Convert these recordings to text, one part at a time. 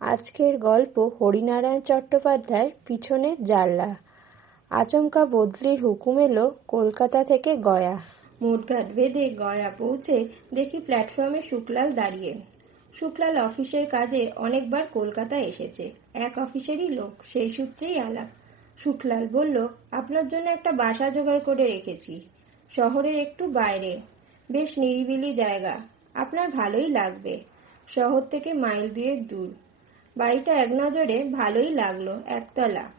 আজকের গল্প হরিনারায়ণ চট্টোপাধ্যায়ের পিছনে জানলা। আচমকা বদলির হুকুম এলো কলকাতা থেকে গয়া। মোটঘাট বেঁধে গয়া পৌঁছে দেখি প্ল্যাটফর্মে শুক্লাল দাঁড়িয়ে। শুক্লাল অফিসের কাজে অনেকবার কলকাতা এসেছে। এক অফিসেরই লোক, সেই সূত্রেই আলাপ। শুক্লাল বলল, আপনার জন্য একটা বাসা জোগাড় করে রেখেছি। শহরের একটু বাইরে। বেশ নিরিবিলি জায়গা। আপনার ভালোই লাগবে। শহর থেকে মাইল দুয়েক দূর। বাড়িটা এক নজরে ভালোই লাগল, একতলা।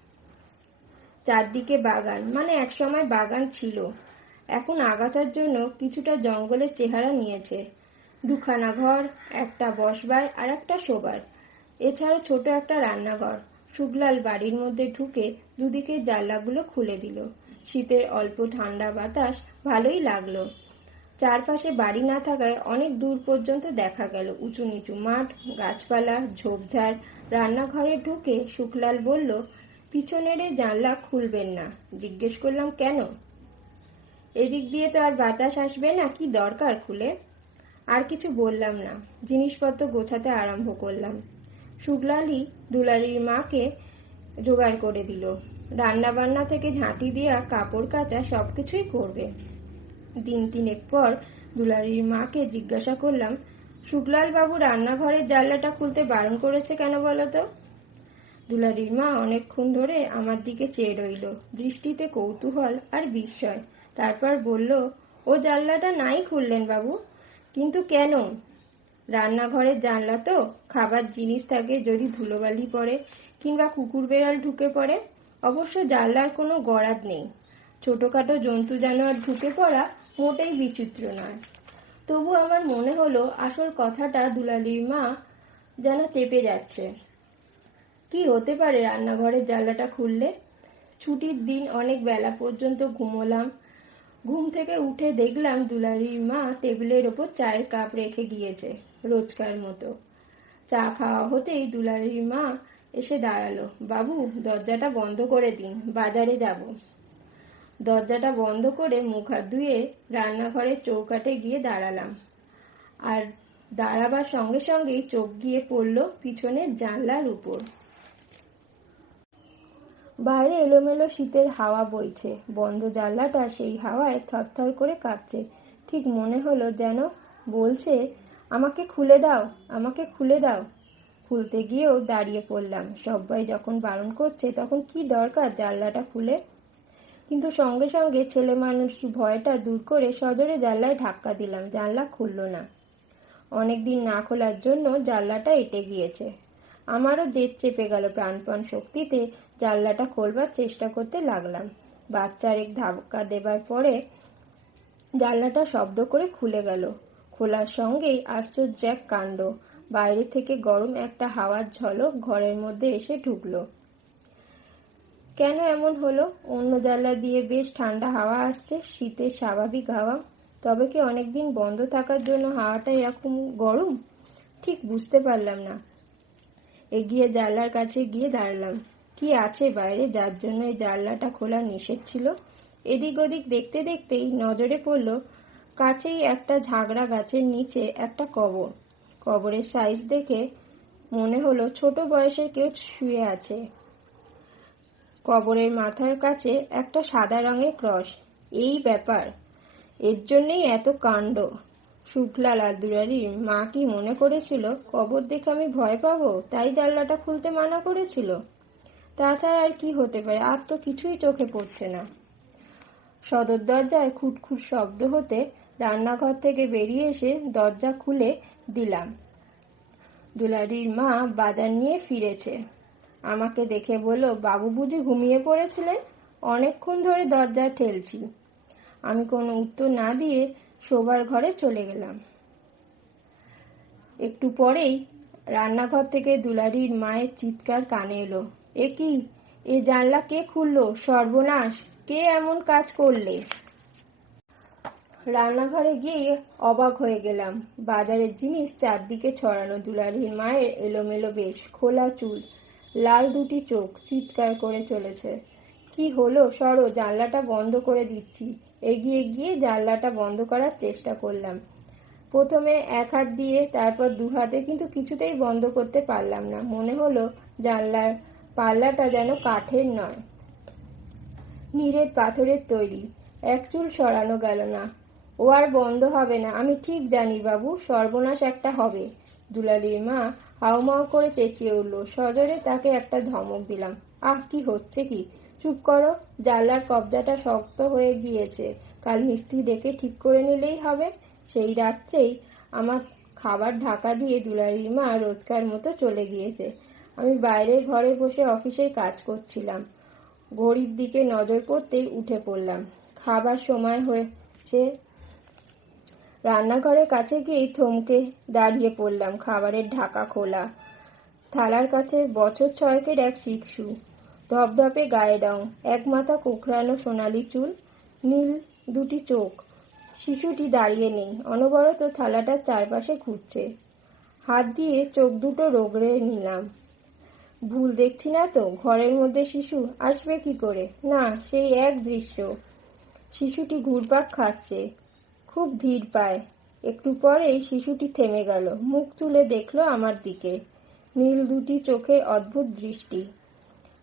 চারদিকে বাগান মানে একসময় বাগান ছিল। এখন আগাছার জন্য কিছুটা জঙ্গলের চেহারা নিয়েছে। দুখানা ঘর, একটা বসবার আর একটা শোবার। এছাড়া ছোট একটা রান্নাঘর। শুকলাল বাড়ির মধ্যে ঢুকে দুদিকে জানলাগুলো খুলে দিল। শীতের অল্প ঠান্ডা বাতাস ভালোই লাগল। চারপাশে বাড়ি না থাকায় অনেক দূর পর্যন্ত দেখা গেল। উঁচু নিচু মাঠ, গাছপালা, ঝোপঝাড়। রান্নাঘরে ঢুকে শুকলাল বলল, পিছনের জানলা খুলবেন না। জিজ্ঞেস করলাম, কেন? এদিক দিয়ে তো আর বাতাস আসবে না, কি দরকার খুলে? আর কিছু বললাম না। জিনিসপত্র গোছাতে আরম্ভ করলাম। শুকলালই দুলারির মাকে জোগাড় করে দিল। রান্না বান্না থেকে ঝাঁটি দেওয়া কাপড় কাচা, সবকিছুই করবে। দিন তিনেক পর দুলারির মাকে জিজ্ঞাসা করলাম, শুক্লাল বাবু, রান্নাঘরের জানলাটা খুলতে বারণ করেছে কেন বলতো দুলারির মা অনেকক্ষণ ধরে আমার দিকে চেয়ে রইল, দৃষ্টিতে কৌতূহল আর বিস্ময়। তারপর বলল, ও জানলাটা নাই খুললেন বাবু, কিন্তু কেন? রান্নাঘরের জানলা তো, খাবার জিনিস থাকে যদি ধুলোবালি পড়ে কিংবা কুকুর বেড়াল ঢুকে পড়ে। অবশ্য জানলার কোনো গড়াত নেই। ছোটখাটো জন্তু জানোয়ার ঢুকে পড়া মোটেই বিচিত্র নয়। তবু আমার মনে হলো আসল কথাটা দুলালির মা যেন চেপে যাচ্ছে। কি হতে পারে রান্নাঘরের জানলাটা খুললে? ছুটির দিন অনেক বেলা পর্যন্ত ঘুমোলাম। ঘুম থেকে উঠে দেখলাম দুলারির মা টেবিলের ওপর চায়ের কাপ রেখে গিয়েছে রোজকার মতো। চা খাওয়া হতেই দুলারির মা এসে দাঁড়াল, বাবু, দরজাটা বন্ধ করে দিন, বাজারে যাব। দরজাটা বন্ধ করে মুখ হাত ধুয়ে রান্নাঘরের চৌকাটে গিয়ে দাঁড়ালাম। আর দাঁড়াবার সঙ্গে সঙ্গেই চোখ গিয়ে পড়ল পিছনের জানলার উপর। বাইরে এলোমেলো শীতের হাওয়া বইছে। বন্ধ জানলাটা সেই হাওয়ায় থরথর করে কাঁপছে। ঠিক মনে হলো যেন বলছে, আমাকে খুলে দাও, আমাকে খুলে দাও। খুলতে গিয়েও দাঁড়িয়ে পড়লাম। সবাই যখন বারণ করছে, তখন কি দরকার জানলাটা খুলে? কিন্তু সঙ্গে সঙ্গে ছেলে মানুষ ভয়টা দূর করে সজোরে জানলায় ধাক্কা দিলাম, জানলা খুলল না। অনেকদিন না খোলার জন্য জানলাটা এটে গিয়েছে। আমারও জেদ চেপে গেল প্রাণপণ শক্তিতে জানলাটা খোলবার চেষ্টা করতে লাগলাম। বাচ্চার এক ধাক্কা দেবার পরে জানলাটা শব্দ করে খুলে গেল। খোলার সঙ্গেই আশ্চর্য এক কাণ্ড। বাইরে থেকে গরম একটা হাওয়ার ঝলক ঘরের মধ্যে এসে ঢুকলো। কেন এমন হলো? অন্য জানলা দিয়ে বেশ ঠান্ডা হাওয়া আসছে শীতের স্বাভাবিক হাওয়া। তবে কি অনেকদিন বন্ধ থাকার জন্য হাওয়াটা এরকম গরম? ঠিক বুঝতে পারলাম না। এগিয়ে জানলার কাছে গিয়ে দাঁড়ালাম। কি আছে বাইরে? যার জন্য এই জানলাটা খোলা নিষেধ ছিল। এদিক ওদিক দেখতে দেখতেই নজরে পড়ল, কাছেই একটা ঝাগড়া গাছের নিচে একটা কবর। কবরের সাইজ দেখে মনে হলো ছোট বয়সের কেউ শুয়ে আছে। কবরের মাথার কাছে একটা সাদা রঙের ক্রস এই ব্যাপার। এর জন্যেই এত কাণ্ড। শুক্লাল আদুরারির মা কি মনে করেছিল, কবর দেখে আমি ভয় পাবো? তাই জানলাটা খুলতে মানা করেছিল। তাছাড়া আর কি হতে পারে? আর তো কিছুই চোখে পড়ছে না। সদর দরজায় খুটখুট শব্দ হতে রান্নাঘর থেকে বেরিয়ে এসে দরজা খুলে দিলাম। দুলারির মা বাজার নিয়ে ফিরেছে। আমাকে দেখে বলল, বাবু বুঝি ঘুমিয়ে পড়েছিলেন? অনেকক্ষণ ধরে দরজা ঠেলছি। আমি কোনো উত্তর না দিয়ে শোবার ঘরে চলে গেলাম। একটু পরেই রান্নাঘর থেকে দুলারির মায়ের চিৎকার কানে এলো। এ কি? এ জানলা কে খুললো? সর্বনাশ! কে এমন কাজ করলে? রান্নাঘরে গিয়ে অবাক হয়ে গেলাম। বাজারের জিনিস চারদিকে ছড়ানো দুলারির মায়ের এলোমেলো বেশ, খোলা চুল লাল দুটি চোখ চিৎকার করে চলেছে। কি হলো? সরো, জানলাটা বন্ধ করে দিচ্ছি। এগিয়ে গিয়ে জানলাটা বন্ধ করার চেষ্টা করলাম। প্রথমে এক হাত দিয়ে, তারপর দু হাতে, কিন্তু কিছুতেই বন্ধ করতে পারলাম না। মনে হলো জানলার পাল্লাটা যেন কাঠের নয়। নিরেট পাথরের তৈরি। এক চুল সরানো গেল না। ও আর বন্ধ হবে না। আমি ঠিক জানি বাবু, সর্বনাশ একটা হবে। দুলালির মা হাউমাউ করে চেঁচিয়ে উঠল। সজরে তাকে একটা ধমক দিলাম। আহ, কি হচ্ছে কি? চুপ করো, জানলার কবজাটা শক্ত হয়ে গিয়েছে। কাল মিস্ত্রি দেখে ঠিক করে নিলেই হবে। সেই রাত্রেই আমার খাবার ঢাকা দিয়ে দুলারির মা রোজকার মতো চলে গিয়েছে। আমি বাইরের ঘরে বসে অফিসের কাজ করছিলাম। ঘড়ির দিকে নজর পড়তেই উঠে পড়লাম। খাবার সময় হয়েছে রান্নাঘরের কাছে গিয়েই থমকে দাঁড়িয়ে পড়লাম খাবারের ঢাকা খোলা। থালার কাছে বছর ছয়কের এক শিশু ধপধপে গায়ে রং, এক মাথা কোকড়ানো সোনালি চুল, নীল দুটি চোখ। শিশুটি দাঁড়িয়ে নেই, অনবরত থালাটার চারপাশে ঘুরছে। হাত দিয়ে চোখ দুটো রোগড়ে নিলাম। ভুল দেখছি না তো, ঘরের মধ্যে শিশু আসবে কি করে? না, সেই এক দৃশ্য। শিশুটি ঘুরপাক খাচ্ছে। খুব ধীর পায়। একটু পরেই শিশুটি থেমে গেল। মুখ তুলে দেখল আমার দিকে। নীল দুটি চোখের অদ্ভুত দৃষ্টি।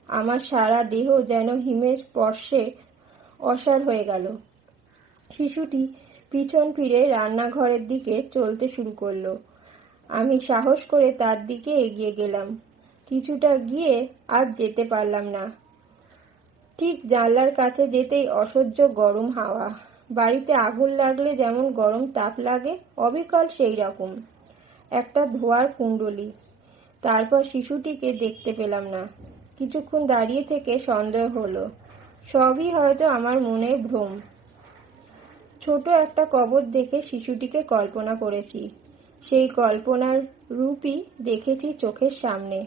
আমার সারা দেহ যেন হিমের স্পর্শে অসার হয়ে গেল। শিশুটি পিছন ফিরে রান্নাঘরের দিকে চলতে শুরু করল। আমি সাহস করে তার দিকে এগিয়ে গেলাম। কিছুটা গিয়ে আর যেতে পারলাম না। ঠিক জানলার কাছে যেতেই অসহ্য গরম হাওয়া। বাড়িতে আগুন লাগলে যেমন গরম তাপ লাগে, অবিকল সেই রকম। একটা ধোয়ার কুণ্ডলি। তারপর শিশুটিকে দেখতে পেলাম না। কিছুক্ষণ দাঁড়িয়ে থেকে সন্দেহ হলো। সবই হয়তো আমার মনের ভ্রম। ছোট একটা কবর দেখে শিশুটিকে কল্পনা করেছি। সেই কল্পনার রূপই দেখেছি চোখের সামনে।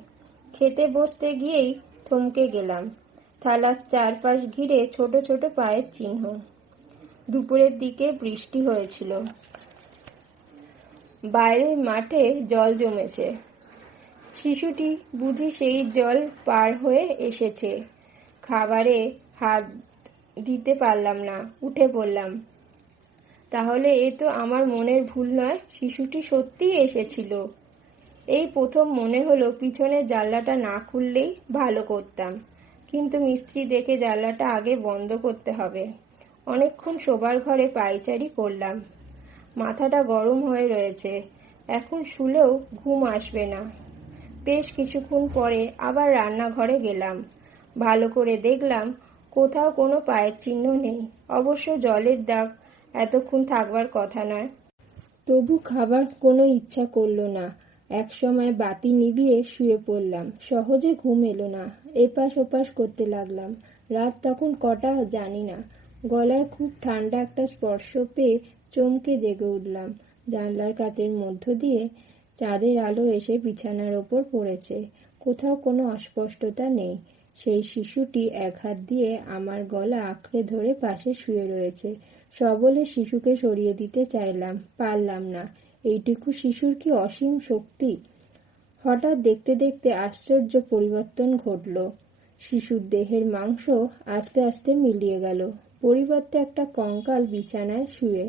খেতে বসতে গিয়েই থমকে গেলাম। থালার চারপাশ ঘিরে ছোট ছোট পায়ের চিহ্ন। দুপুরের দিকে বৃষ্টি হয়েছিল। বাইরের মাঠে জল জমেছে। শিশুটি বুঝি সেই জল পার হয়ে এসেছে। খাবারে হাত দিতে পারলাম না, উঠে পড়লাম। তাহলে এ তো আমার মনের ভুল নয়, শিশুটি সত্যিই এসেছিল। এই প্রথম মনে হলো পিছনের জানলাটা না খুললেই ভালো করতাম, কিন্তু মিস্ত্রি দেখে জানলাটা আগে বন্ধ করতে হবে। অনেকক্ষণ শোবার ঘরে পাইচারি করলাম। মাথাটা গরম হয়ে রয়েছে। এখন শুলেও ঘুম আসবে না। বেশ কিছুক্ষণ পরে আবার রান্নাঘরে গেলাম। ভালো করে দেখলাম কোথাও কোনো পায়ের চিহ্ন নেই। অবশ্য জলের দাগ এতক্ষণ থাকবার কথা নয়। তবু খাবার কোনো ইচ্ছা করল না। এক সময় বাতি নিভিয়ে শুয়ে পড়লাম। সহজে ঘুম এলো না। এপাশ ওপাশ করতে লাগলাম। রাত তখন কটা জানি না। গলায় খুব ঠান্ডা একটা স্পর্শ পেয়ে চমকে জেগে উঠলাম। জানলার কাচের মধ্য দিয়ে চাঁদের আলো এসে বিছানার ওপর পড়েছে। কোথাও কোনো অস্পষ্টতা নেই। সেই শিশুটি এক হাত দিয়ে আমার গলা আঁকড়ে ধরে পাশে শুয়ে রয়েছে। সবলে শিশুকে সরিয়ে দিতে চাইলাম, পারলাম না। এইটুকু শিশুর কি অসীম শক্তি? হঠাৎ দেখতে দেখতে আশ্চর্য পরিবর্তন ঘটল। শিশুর দেহের মাংস আস্তে আস্তে মিলিয়ে গেল। পরিবর্তে একটা কঙ্কাল বিছানায় শুয়ে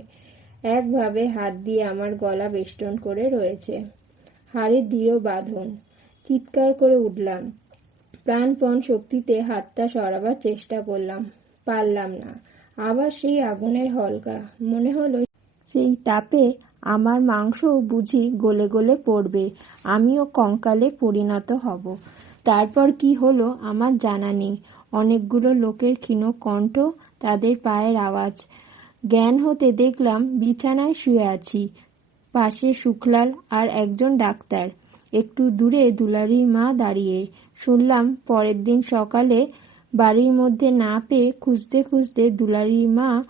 একভাবে হাত দিয়ে আমার গলা বেষ্টন করে রয়েছে। হাড়ে দৃঢ় বাঁধন। চিৎকার করে উঠলাম। প্রাণপণ শক্তিতে হাতটা সরাবার চেষ্টা করলাম। পারলাম না। আবার সেই আগুনের হলকা। মনে হলো সেই তাপে আমার মাংস বুঝি গলে গলে পড়বে। আমিও কঙ্কালে পরিণত হব। তারপর কি হলো আমার জানা নেই। অনেকগুলো লোকের ক্ষীণ কণ্ঠ, তাদের পায়ের আওয়াজ। জ্ঞান হতে দেখলাম বিছানায় শুয়ে আছি, পাশে শুক্লাল আর একজন ডাক্তার। একটু দূরে দুলারির মা দাঁড়িয়ে। শুনলাম পরের দিন সকালে বাড়ির মধ্যে না পেয়ে খুঁজতে খুঁজতে দুলারির মা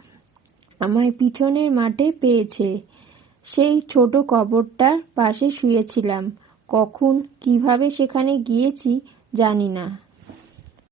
আমায় পিছনের মাঠে পেয়েছে। সেই ছোট কবরটার পাশে শুয়েছিলাম। কখন, কীভাবে সেখানে গিয়েছি জানি না।